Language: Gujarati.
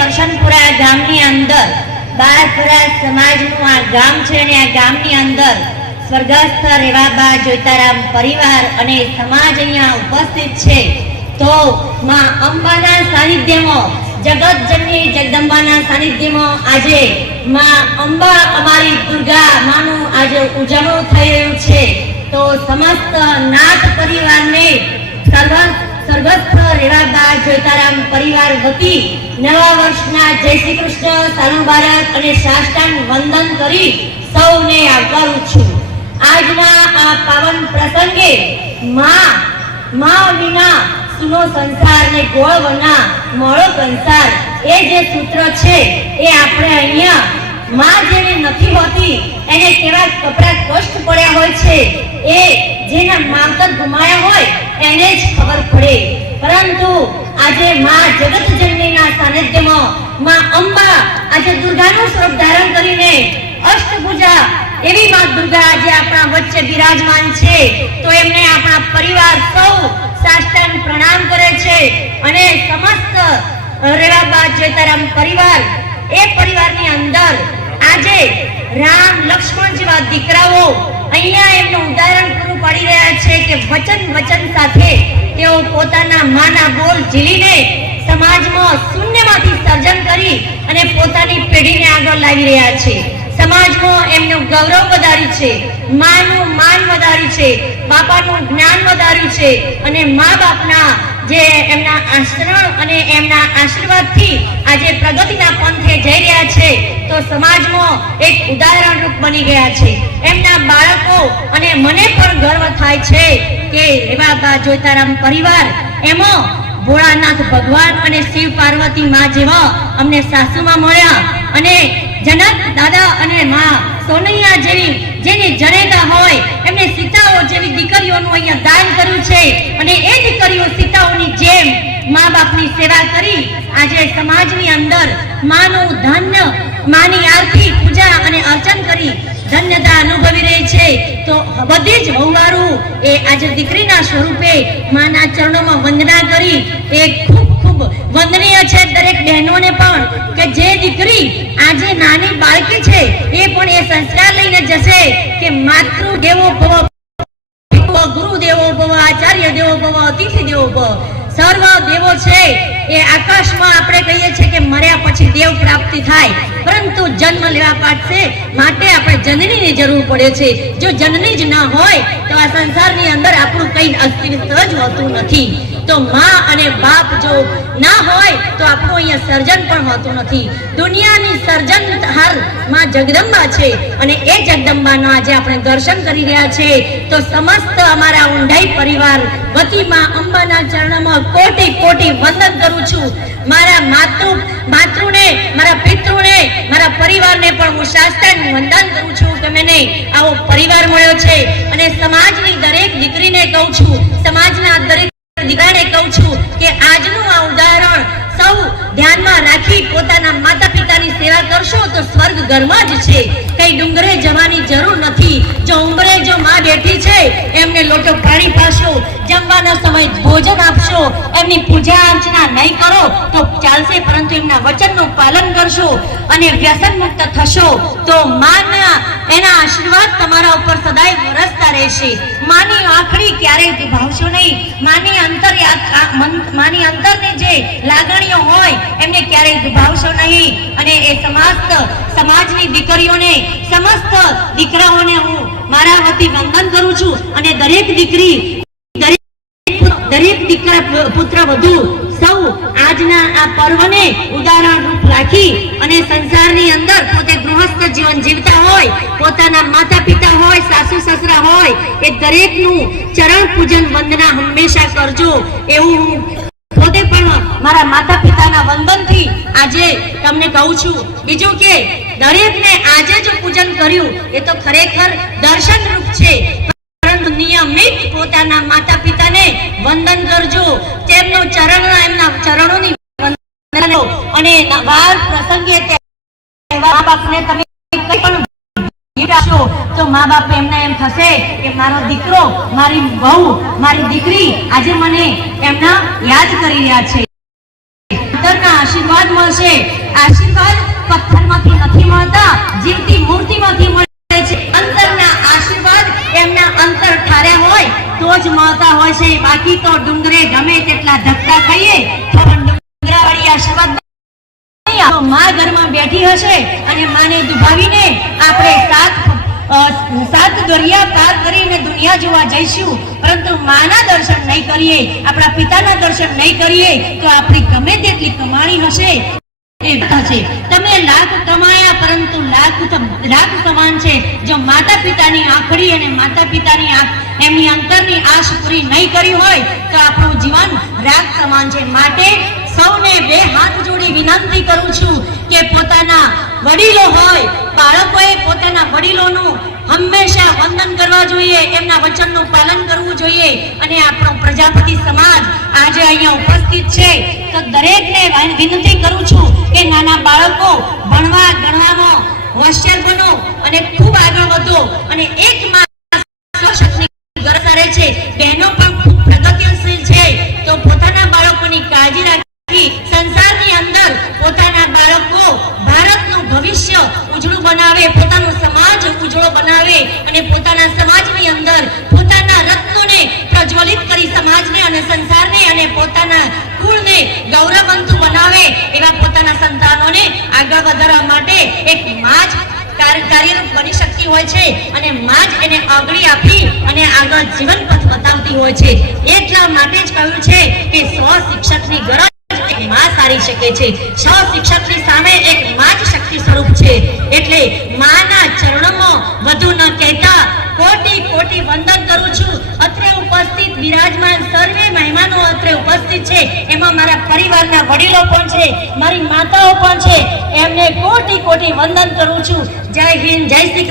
કરશનપુરા ગામની અંદર, બારપુરા સમાજનું આ ગામ છે અને આ ગામની અંદર સ્વર્ગસ્થ રેવાબા જોઈતારામ પરિવાર અને સમાજ અહીંયા ઉપસ્થિત છે. તો માં અંબાના સાનિધ્યમાં જગતજનની જગદંબાના સાનિધ્યમાં આજે માં અંબા અમારી દુર્ગા માનું આજે ઉજવણું થઈ રહ્યું છે. તો સમસ્ત નાથ પરિવારને સર્વ સર્વસ્થ રેવાબા જોતારામ પરિવાર વતી નવા વર્ષના જય શ્રી કૃષ્ણ ભારત અને સાષ્ટાંગ વંદન કરી સૌને આવકારું છું. આજના આ પાવન પ્રસંગે માં વિના સુનો સંસાર ને ગોળ વના મોળો સંસાર એ જે સૂત્ર છે એ આપણે અહીંયા માં જેને નથી હોતી, એને કેવા કપડા કષ્ટ પડ્યા હોય છે એ જેના માવતર ગુમાયા હોય, એને જ ખબર પડે. પરંતુ આજે માં જગત જનનીના સાનિધ્યમાં માં અંબા આજે દુર્ગાનું સ્વરૂપ ધારણ કરીને અષ્ટભુજા, એવી માં દુર્ગા આજે આપણા વચ્ચે બિરાજમાન છે, તો એમને આપણા પરિવાર સૌ સાષ્ટાંગ પ્રણામ કરે છે અને સમસ્ત રેવાબા જેતારામ પરિવાર, એ પરિવારની અંદર આજે રામ લક્ષ્મણ જેવા દીકરાઓ અહીંયા એમનું ઉદાહરણ પૂરું પાડી રહ્યા છે કે વચન વચન સાથે તેઓ પોતાના માના બોલ ઝીલીને સમાજમાં શૂન્યમાંથી સર્જન કરી અને પોતાની પેઢીને આગળ લાવી રહ્યા છે. સમાજમાં એમનું ગૌરવ વધાર્યું છે, માનું માન વધાર્યું છે, બાપાનું જ્ઞાન વધાર્યું છે અને મા બાપના જે એમના આશ્રમ અને એમના આશીર્વાદથી આજે પ્રગતિના પંથે જઈ રહ્યા છે, તો સમાજમાં એક ઉદાહરણ રૂપ બની ગયા છે. એમના બાળકો અને મને પણ ગર્વ થાય છે કે એવા બા જોઈતારામ પરિવાર, એમાં ભોળાનાથ ભગવાન અને શિવ પાર્વતી માં જેવા અમને સાસુમાં મળ્યા અને જનક દાદા અને માં સોનૈયા જેવી જેની જનેતા હોય, એમને સીતાઓ જેવી દીકરીઓનું અહીંયા દાન કર્યું છે. અને એ મા બાપની સેવા કરી આજે સમાજની અંદર માનું ધન્ય, માની આરતી, પૂજા અને અર્ચન કરી ધન્યતા અનુભવી રહી છે. તો બધી જ વહુવારું એ આજે દીકરીના સ્વરૂપે માના ચરણોમાં વંદના કરી. એ ખૂબ ખૂબ વંદનીય છે દરેક બહેનોને પણ કે જે દીકરી આજે નાની બાળકી છે એ પણ એ સંસ્કાર લઈને જશે કે માતૃ દેવો ભવ ગુરુ દેવો ભવ, આચાર્ય દેવો ભવ, અતિથિ દેવો ભવ. સર્વ દેવો છે. એ આકાશમાં આપણે કહીએ છીએ કે મર્યા પછી દેવ પ્રાપ્તિ થાય. પરંતુ જન્મ લેવા પાડશે માટે આપણે જનનીની જરૂર પડે છે. જો જનની જ ના હોય, તો આ સંસારની અંદર આપણું કઈ અસ્તિત્વ જ હોતું નથી. તો માં અને બાપ જો ના હોય, તો આપણું અહીંયા સર્જન પણ હોતું નથી. દુનિયાની સર્જન હારમાં જગદંબા છે અને એ જગદંબાનો આજે આપણે દર્શન કરી રહ્યા છે. તો સમસ્ત અમારા ઊંડાઈ પરિવાર વતી માં અંબાના ચરણમાં કોટી કોટી વંદન કરું છું. મારા માતૃ, માતૃને, મારા પિતૃને, મારા પરિવારને પણ હું શાસ્ત્રાંગ વંદન કરું છું કે મને આવો પરિવાર મળ્યો છે. અને સમાજની દરેક દીકરીને કહું છું, સમાજના દરેક દીકરાને કહું છું કે આજનું આ ઉદાહરણ સૌ ધ્યાનમાં રાખી પોતાના માતા પિતાની સેવા કરશો તો સ્વર્ગ ઘરમાં જ છે. કઈ ડુંગરે જવાની જરૂર નથી. બેઠી છે, એમને લોટો પાણી પાશો જમવાના સમય ભોજન આપશો, એમની પૂજા અર્ચના નહીં કરો, તો ચાલશે, પરંતુ એમના વચનનું પાલન કરશો અને વ્યસન મુક્ત થશો. તો માના એના આશીર્વાદ તમારા ઉપર સદાય વરસતા રહેશે. માની આંખડી ક્યારેય દુભાવશો નહીં. માની અંતર માની અંતરની જે લાગણીઓ હોય, એમને ક્યારેય દુભાવશો નહીં. અને એ સમસ્ત સમાજની દીકરીઓને, સમસ્ત દીકરાઓને હું મારા વતી વંદન કરું છું. અને દરેક દીકરી, દરેક દરેક દીકરા પુત્ર વધુ સૌ આજના આ પર્વને ઉદાહરણ રૂપ રાખી અને સંસારની અંદર પોતે ગૃહસ્થ જીવન જીવતા હોય, પોતાના માતા પિતા હોય, સાસુ સસરા હોય, એ દરેકનું ચરણ પૂજન વંદના હંમેશા કરજો, એવું હું પોતે પણ મારા માતા પિતાના વંદનથી આજે તમને કહું છું. બીજું કે દરેકને આજે જો પૂજન કર્યું, એ તો ખરેખર દર્શન રૂપ છે. નિયમિત પોતાના માતા પિતાને વંદન કરજો. તેમનો ચરણ એમના ચરણોની વંદન અને વાર પ્રસંગે મા બાપને તમે કંઈ પણ આપશો, તો મા બાપ એમને એમ થશે કે મારો દીકરો, મારી બહુ મારી દીકરી આજે મને એમના યાદ કરી રહ્યા છે. અંતરના આશીર્વાદ મળશે. આશીર્વાદ પથ્થરમાંથી નથી મળતા, જીવતી મૂર્તિમાંથી મળે છે અંતરના આશીર્વાદ એમના અંતર ઠાર્યા હોય તો જ મળતા હોય છે, બાકી તો ડુંગરે ગમે તેટલા ધક્કા ખાઈએ પણ ડુંગરાવાળી આશીર્વાદ. માં ઘરમાં બેઠી હશે અને માને દુભાવીને આપણે સાત સાત દરિયા પાર કરીને દુનિયા જોવા જઈશું. પરંતુ માના દર્શન નહીં કરીએ, આપણા પિતાના દર્શન નહીં કરીએ, તો આપણી ગમે તેટલી કમાણી હશે. એ થશે તમે લાખ કમાયા પરંતુ લાખ તો લાખ સમાન છે. જો માતા પિતાની આંખડી અને માતા પિતાની આંખ એમની અંતરની આશ પૂરી નહીં કરી હોય, તો આપણું જીવન રાત સમાન છે. માટે સૌને બે હાથ જોડી વિનંતી કરું છું કે પોતાના વડીલો હોય, બાળકોએ પોતાના વડીલોનું હંમેશા વંદન કરવા જોઈએ, એમના વચનનું પાલન કરવું જોઈએ. અને આપણો પ્રજાપતિ સમાજ આજે અહીંયા ઉપસ્થિત છે. તો દરેકને વિનંતી કરું છું કે નાના બાળકો ભણવા ગણવામાં હોશિયાર બનો અને ખૂબ આગળ વધો અને એક માસ સ્વશક્તિની ગરજ છે. બહેનો પણ ખૂબ પ્રગતિશીલ છે. તો પોતાના બાળકોની કાળજી રાખી સંસારની અંદર પોતાના બાળકો ભારતનું ભવિષ્ય ઉજળું બનાવે પોતાનો સમાજ ઉજળો બનાવે અને પોતાના સમાજની અંદર પોતાના રત્નોને પ્રજ્વલિત કરી સમાજને અને સંસારને અને પોતાના કુળને ગૌરવવંતુ બનાવે એવા પોતાના સંતાનોને આગળ વધારવા માટે એક માં જ કાર્યરૂપ બની શકતી હોય છે અને માં જ એને અગડી આપી અને આગળ જીવન પથ બતાવતી હોય છે. એટલા માટે જ કહ્યું છે કે સો શિક્ષકની ગરજ સામે એક માં શક્તિ સ્વરૂપ છે. એટલે માના ચરણોમાં વધુ ન કહેતા કોટી કોટી વંદન કરું છું. અત્રે ઉપસ્થિત બિરાજમાન સર્વે અત્રે ઉપસ્થિત છે. એમાં મારા પરિવારના વડીલો પણ છે. મારી માતાઓ પણ છે. એમને કોટી કોટી વંદન કરું છું. જય હિન્દ, જય શ્રી